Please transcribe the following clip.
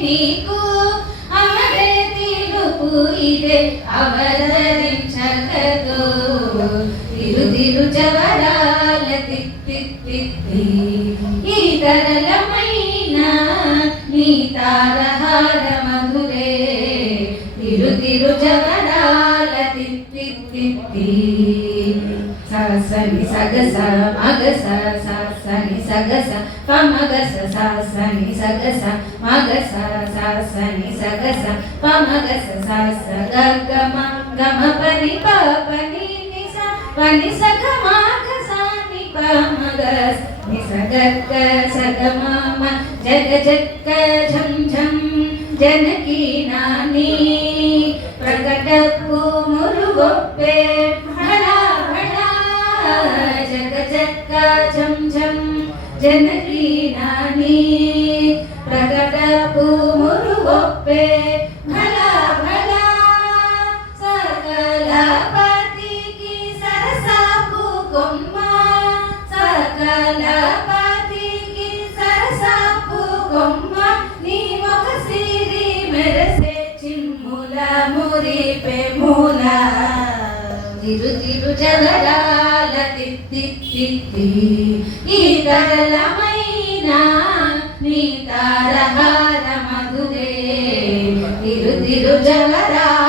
నీకు అమరే తీరుపు ఇదే అవతరించగదు తిరు తిరు జవరాల తిత్తి ఈ తరళమైన నీ తారహార మధురే తిరు తిరు జవరాల తిత్తి సని సగస మగస సని సగస పమగస సని సగస మగస సని సగస పమగస గమ గమ పని పని నిస పని సగ మగస ని పమగస్ నిస గగ సగమ జగ జగ ఝం ఝం జనకీ నాని ప్రకటపు మురుగొప్పే జగ జగ ఝం ఝం జనకీ నాని ప్రకటపు మురుగొప్పే భలా భలా సకల పతికి సరసాపు కొమ్మ సకల పతికి సరసాపు కొమ్మ నీ ఒక సిరి మెరసే చిమ్ముల మురిపే మూల తిరు తిరు జవరాల తిత్తి ఈ తరళమైన నీ తారహార మధురే తిరు తిరు జవరాల